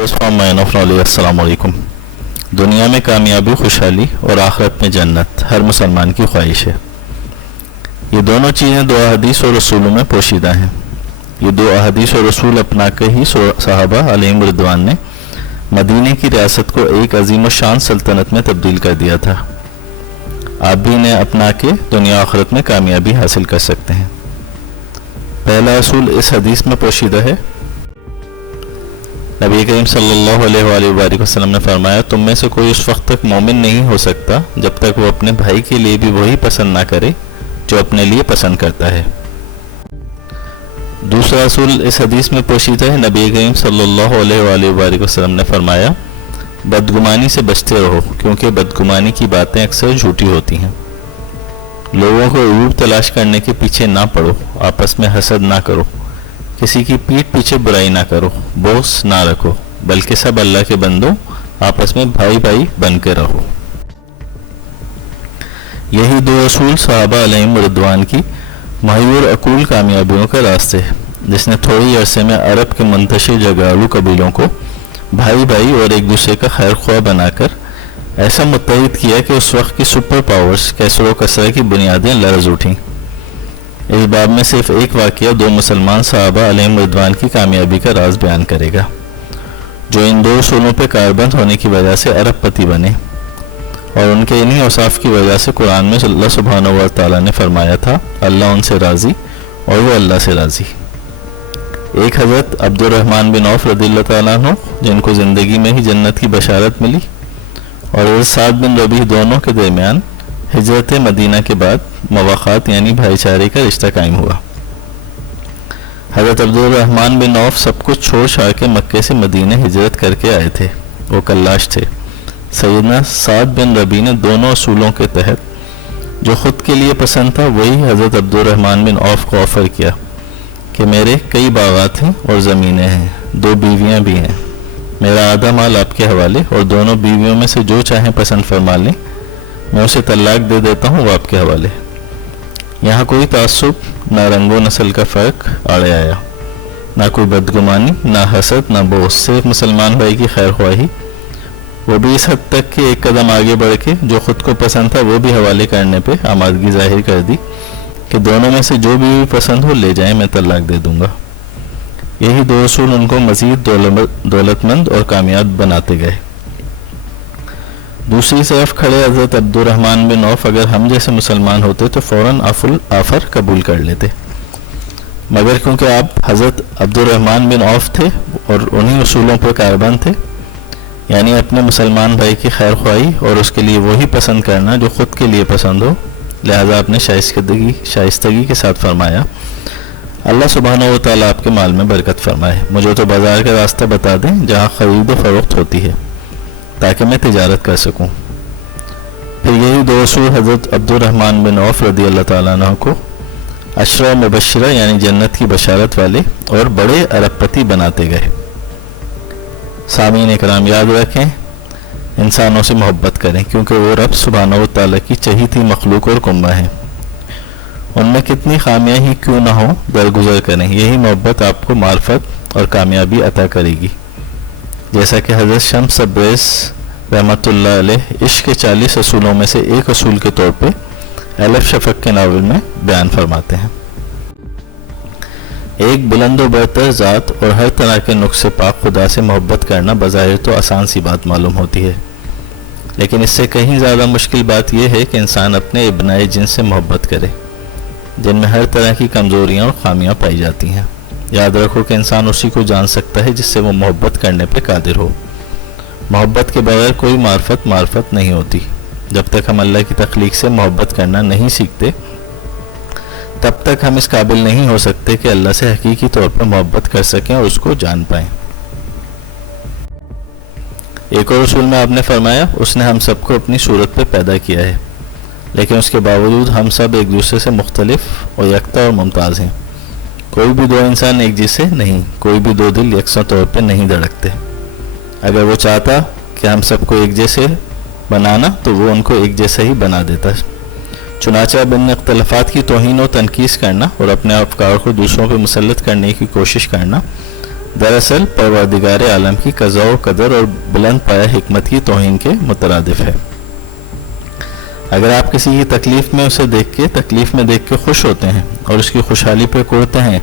Viewers from mine of knowledge, अस्सलाम वालेकुम। दुनिया में कामयाबी, खुशहाली और आखिरत में जन्नत हर मुसलमान की ख्वाहिश है। ये दोनों चीज़ें दो अहदीस और रसूलों में पोशीदा हैं। ये दो अहदीस और रसूल अपना के ही सहाबा अलैहिम रिदवान ने मदीने की रियासत को एक अजीम शान सल्तनत में तब्दील कर दिया था। आप भी इन्हें अपना के दुनिया आखिरत में कामयाबी हासिल कर सकते हैं। पहला असूल इस हदीस में पोशीदा है। नबी करीम सल्लल्लाहु अलैहि वसल्लम ने फरमाया, तुम में से कोई उस वक्त तक मोमिन नहीं हो सकता जब तक वो अपने भाई के लिए भी वही पसंद ना करे जो अपने लिए पसंद करता है। दूसरा असूल इस हदीस में पोशीदा है। नबी करीम सल्लल्लाहु अलैहि वसल्लम ने फरमाया, बदगुमानी से बचते रहो क्योंकि बदगुमानी की बातें अक्सर झूठी होती हैं। लोगों को ऊब तलाश करने के पीछे ना पड़ो, आपस में हसद ना करो, किसी की पीठ पीछे बुराई ना करो, बोझ ना रखो, बल्कि सब अल्लाह के बंदों आपस में भाई भाई बन के रहो। यही दो असूल सहाबा अलैहिम रिदवान की मायूर अकूल कामयाबियों का रास्ते है, जिसने थोड़ी अरसे में अरब के मुंतशिर जगाड़ू कबीलों को भाई भाई और एक दूसरे का खैर ख्वाह बनाकर ऐसा मुत्तहिद किया कि उस वक्त की सुपर पावर्स कैसर व कसरा की बुनियादें लरज़ उठीं। इस बाब में सिर्फ एक वाक़या दो मुसलमान सहाबा अलैहिम रिदवान की कामयाबी का राज बयान करेगा, जो इन दो असूलों पर कारबंद होने की वजह से अरबपति बने और उनके इन्हीं औसाफ की वजह से कुरान में अल्लाह सुब्हानहू व तआला ने फरमाया था, अल्लाह उनसे राज़ी और वो अल्लाह से राज़ी। एक हज़रत अब्दुर्रहमान बिन औफ रज़ियल्लाहु तआला अन्हु, जिनको ज़िंदगी में ही जन्नत की बशारत मिली, और हज़रत साद बिन रबी दोनों के दरमियान हिजरत मदीना के बाद मवाक़ात यानी भाईचारे का रिश्ता कायम हुआ। हज़रत अब्दुर्रहमान बिन औफ सब कुछ छोड़ छाड़ के मक्के से मदीने हिजरत करके आए थे, वो कल्लाश थे। सैयदना साद बिन रबी ने दोनों असूलों के तहत जो ख़ुद के लिए पसंद था वही हज़रत अब्दुर्रहमान बिन औफ को ऑफ़र किया कि मेरे कई बागात हैं और ज़मीनें हैं, दो बीवियां भी हैं, मेरा आधा माल आपके हवाले और दोनों बीवियों में से जो चाहें पसंद फरमा लें, मैं उसे तलाक दे देता हूँ, वो आपके हवाले। यहाँ कोई तासुब, ना रंगो नस्ल का फ़र्क आड़े आया, ना कोई बदगुमानी, ना हसद, ना बोझ, सिर्फ मुसलमान भाई की खैर ख्वाही, वो भी इस हद तक कि एक कदम आगे बढ़ के जो ख़ुद को पसंद था वो भी हवाले करने पे आमादगी जाहिर कर दी कि दोनों में से जो भी पसंद हो ले जाएं, मैं तलाक दे दूंगा। यही दो असूल उनको मज़ीद दौलतमंद और कामयाब बनाते गए। दूसरी तरफ खड़े हज़रत अब्दुर्रहमान बिन औफ अगर हम जैसे मुसलमान होते तो फ़ौरन आफ़र कबूल कर लेते, मगर क्योंकि आप हज़रत अब्दुर्रहमान बिन औफ थे और उन्हीं असूलों पर कारबंद थे, यानी अपने मुसलमान भाई की खैर ख्वाही और उसके लिए वही पसंद करना जो ख़ुद के लिए पसंद हो, लिहाजा आपने शाइस्तगी के साथ फरमाया, अल्लाह सुब्हानहू व तआला आपके माल में बरकत फरमाए, मुझे तो बाज़ार का रास्ता बता दें जहाँ ख़रीद व फ़रोख्त होती है ताकि मैं तिजारत कर सकूं। फिर यही दो असूल हज़रत अब्दुर्रहमान बिन औफ रज़ियल्लाहु तआला अन्हु को अशरा मुबश्शिरा यानी जन्नत की बशारत वाले और बड़े अरबपति बनाते गए। सामीन इकराम, याद रखें, इंसानों से मोहब्बत करें क्योंकि वो रब सुब्हानहू व तआला की चहीती मखलूक और कुम्बा हैं। उनमें कितनी खामियाँ ही क्यों ना हो दरगुजर करें, यही मोहब्बत आपको मार्फत और कामयाबी अता करेगी। जैसा कि हज़रत शम्स तब्रेज़ रहमतुल्लाह अलैह इश्क़ के 40 असूलों में से एक असूल के तौर पे अलफ शफ़क़ के नावल में बयान फरमाते हैं। एक बुलंद व बरतर ज़ात और हर तरह के नुक्स से पाक खुदा से मोहब्बत करना बज़ाहिर तो आसान सी बात मालूम होती है, लेकिन इससे कहीं ज़्यादा मुश्किल बात यह है कि इंसान अपने इब्नाए जिन्स से मोहब्बत करे जिनमें हर तरह की कमज़ोरियाँ और ख़ामियाँ पाई जाती हैं। याद रखो कि इंसान उसी को जान सकता है जिससे वो मोहब्बत करने पे कादिर हो। मोहब्बत के बगैर कोई मार्फत नहीं होती। जब तक हम अल्लाह की तख्लीक से मोहब्बत करना नहीं सीखते तब तक हम इस काबिल नहीं हो सकते कि अल्लाह से हकीकी तौर पर मोहब्बत कर सकें और उसको जान पाएं। एक और रसूल में आपने फरमाया, उसने हम सबको अपनी सूरत पे पैदा किया है, लेकिन उसके बावजूद हम सब एक दूसरे से मुख्तलिफ और यकता और मुमताज़ हैं। कोई भी दो इंसान एक जैसे नहीं, कोई भी दो दिल यकसा तौर पे नहीं धड़कते। अगर वो चाहता कि हम सबको एक जैसे बनाना तो वो उनको एक जैसा ही बना देता। चुनांचे अब इन इख्तलाफात की तौहीन और तनकीस करना और अपने अफकार को दूसरों पर मुसल्लत करने की कोशिश करना दरअसल परवरदिगार आलम की क़ज़ा व क़दर और बुलंद पाया हिकमत की तौहीन के मुतरादिफ है। अगर आप किसी की तकलीफ़ में उसे तकलीफ़ में देख के खुश होते हैं और उसकी खुशहाली पे कुड़ते हैं,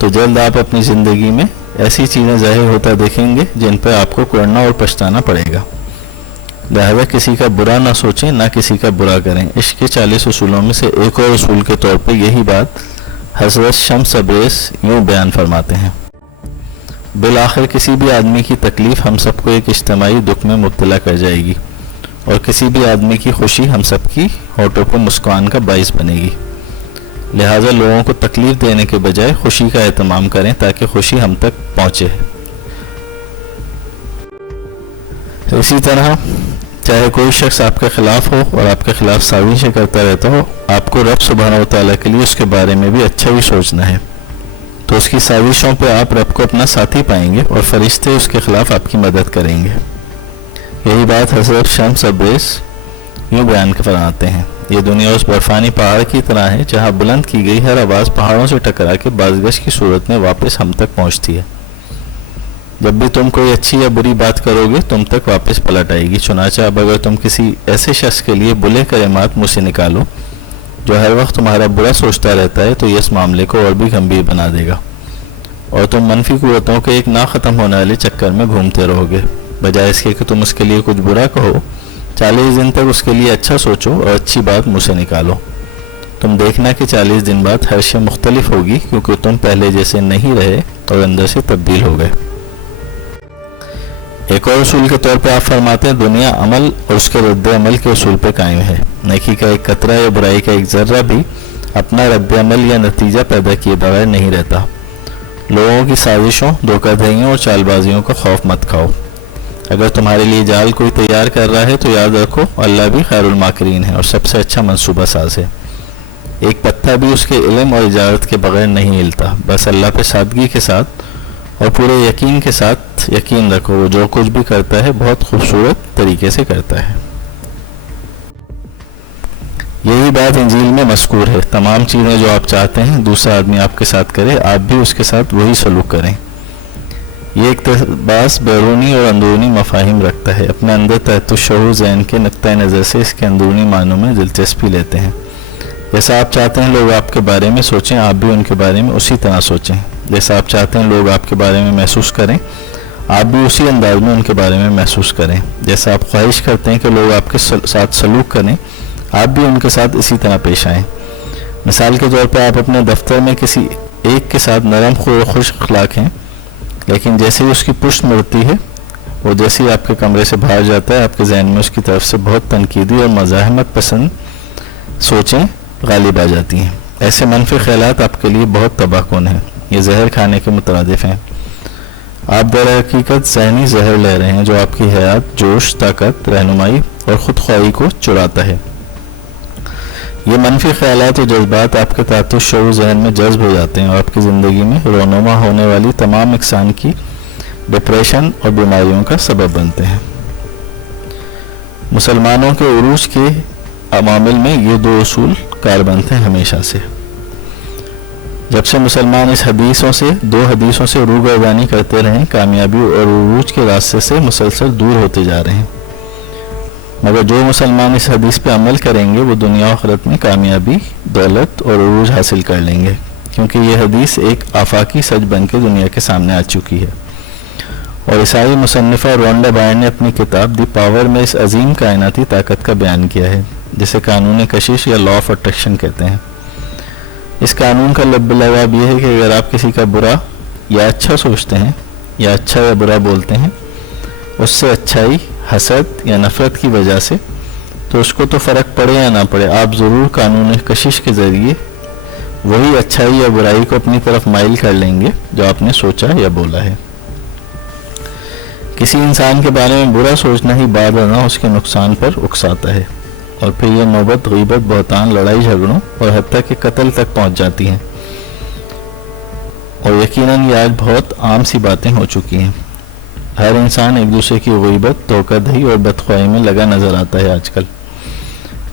तो जल्द आप अपनी ज़िंदगी में ऐसी चीज़ें ज़ाहिर होता देखेंगे जिन पर आपको कुड़ना और पछताना पड़ेगा। लिहाजा किसी का बुरा ना सोचें, ना किसी का बुरा करें। इश्क के 40 उसूलों में से एक और उसूल के तौर पे यही बात हज़रत शम्स तबरेज़ यूँ बयान फरमाते हैं, बिल आखिर किसी भी आदमी की तकलीफ़ हम सबको एक इज्तिमाई दुख में मुब्तला कर जाएगी और किसी भी आदमी की खुशी हम सब की होठों पर मुस्कान का बाइस बनेगी। लिहाजा लोगों को तकलीफ़ देने के बजाय खुशी का एहतमाम करें ताकि खुशी हम तक पहुँचे। इसी तरह चाहे कोई शख्स आपके ख़िलाफ़ हो और आपके ख़िलाफ़ साजिशें करता रहता हो, आपको रब सुब्हानहू व तआला के लिए उसके बारे में भी अच्छा ही सोचना है, तो उसकी साजिशों पे आप रब को अपना साथी पाएंगे और फरिश्ते उसके ख़िलाफ़ आपकी मदद करेंगे। यही बात हज़रत शम्स तबरेज़ यूँ बयान फरमाते हैं, ये दुनिया उस बर्फ़ानी पहाड़ की तरह है जहाँ बुलंद की गई हर आवाज़ पहाड़ों से टकरा के बाज़गश की सूरत में वापस हम तक पहुँचती है। जब भी तुम कोई अच्छी या बुरी बात करोगे तुम तक वापस पलट आएगी। चुनांचे अब अगर तुम किसी ऐसे शख्स के लिए बुरे कलिमात मुँह से निकालो जो हर वक्त तुम्हारा बुरा सोचता रहता है, तो ये इस मामले को और भी गंभीर बना देगा और तुम मनफी कुव्वतों के एक ना ख़त्म होने वाले चक्कर में घूमते रहोगे। बजाय इसके कि तुम उसके लिए कुछ बुरा कहो, 40 दिन तक उसके लिए अच्छा सोचो और अच्छी बात मुँह से निकालो। तुम देखना कि 40 दिन बाद हर शय मुख्तलिफ होगी, क्योंकि तुम पहले जैसे नहीं रहे और अंदर से तब्दील हो गए। एक और उसूल के तौर पे आप फरमाते हैं, दुनिया अमल और उसके रद्द अमल के उसूल पे कायम है। नेकी का एक कतरा या बुराई का एक ज़र्रा भी अपना रद्द अमल या नतीजा पैदा किए बगैर नहीं रहता। लोगों की साजिशों, धोखाधड़ियों और चालबाजियों का खौफ मत खाओ। अगर तुम्हारे लिए जाल कोई तैयार कर रहा है तो याद रखो अल्लाह भी खैरुल माकिरीन है और सबसे अच्छा मंसूबा साज है। एक पत्ता भी उसके इल्म और इजाज़त के बगैर नहीं हिलता। बस अल्लाह पे सादगी के साथ और पूरे यकीन के साथ यकीन रखो, वो जो कुछ भी करता है बहुत खूबसूरत तरीके से करता है। यही बात इंजील में मज़कूर है। तमाम चीज़ें जो आप चाहते हैं दूसरा आदमी आपके साथ करे, आप भी उसके साथ वही सलूक करें। ये इक़्तिबास बैरूनी और अंदरूनी मफ़ाहिम रखता है। अपने अंदर तहत शऊर ज़हन के नुक्ता नज़र से इसके अंदरूनी मानों में दिलचस्पी लेते हैं। जैसा आप चाहते हैं लोग आपके बारे में सोचें, आप भी उनके बारे में उसी तरह सोचें। जैसा आप चाहते हैं लोग आपके बारे में महसूस करें, आप भी उसी अंदाज में उनके बारे में महसूस करें। जैसा आप ख्वाहिश करते हैं कि लोग आपके साथ सलूक करें, आप भी उनके साथ इसी तरह पेश आएँ। मिसाल के तौर पर आप अपने दफ्तर में किसी एक के साथ नरम खुश अखलाक हैं, लेकिन जैसे ही उसकी पुष्ट मुड़ती है, वो जैसे ही आपके कमरे से बाहर जाता है, आपके जहन में उसकी तरफ से बहुत तनकीदी और मज़ाहमत पसंद सोचें गालिब आ जाती हैं। ऐसे मनफी ख्यालात आपके लिए बहुत तबाहकुन हैं। ये जहर खाने के मुतरादिफ हैं। आप दर हकीकत ज़हनी जहर ले रहे हैं जो आपकी हयात, जोश, ताकत, रहनुमाई और ख़ुद ख्वाही को चुराता है। ये मनफी ख्यालात और जज्बात आपके तातुश शऊर ज़हन में जज्ब हो जाते हैं और आपकी ज़िंदगी में रोनुमा होने वाली तमाम इकसान की डिप्रेशन और बीमारियों का सबब बनते हैं। मुसलमानों के उरूज के अमामिल में ये दो उसूल कारबंद हैं हमेशा से। जब से मुसलमान इस दो हदीसों से रूगर्दानी करते रहें, कामयाबी और उरूज के रास्ते से मुसलसल दूर होते जा रहे हैं। मगर जो मुसलमान इस हदीस पे अमल करेंगे वो दुनिया और आखिरत में कामयाबी, दौलत और उरूज हासिल कर लेंगे, क्योंकि ये हदीस एक आफाकी सच बन के दुनिया के सामने आ चुकी है। और ईसाई मुसन्निफा रोंडा बायर ने अपनी किताब दी पावर में इस अजीम कायनाती ताकत का बयान किया है, जिसे कानून कशिश या लॉ ऑफ अट्रैक्शन कहते हैं। इस कानून का लवाब यह है कि अगर आप किसी का बुरा या अच्छा सोचते हैं या अच्छा या बुरा बोलते हैं, उससे अच्छाई, हसद या नफ़रत की वजह से, तो उसको तो फ़र्क पड़े या ना पड़े, आप ज़रूर कानून कशिश के ज़रिए वही अच्छाई या बुराई को अपनी तरफ माइल कर लेंगे जो आपने सोचा या बोला है। किसी इंसान के बारे में बुरा सोचना ही बाद ना उसके नुकसान पर उकसाता है और फिर यह नौबत, गीबत, बहतान, लड़ाई झगड़ों और हत्या के कत्ल तक पहुंच जाती हैं। और यकीनन ये आज बहुत आम सी बातें हो चुकी हैं। हर इंसान एक दूसरे की गीबत, धोखाधड़ी और बदख्वाही में लगा नजर आता है आजकल।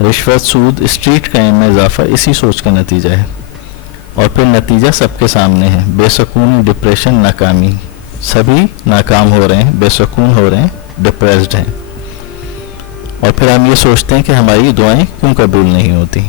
रिश्वत, सूद, स्ट्रीट क्राइम में इजाफा इसी सोच का नतीजा है और फिर नतीजा सबके सामने है। बेसकूनी, डिप्रेशन, नाकामी, سبھی ناکام ہو رہے ہیں, بے سکون ہو رہے ہیں, ڈپریسڈ ہیں, اور پھر ہم یہ سوچتے ہیں کہ ہماری دعائیں کیوں قبول نہیں ہوتی.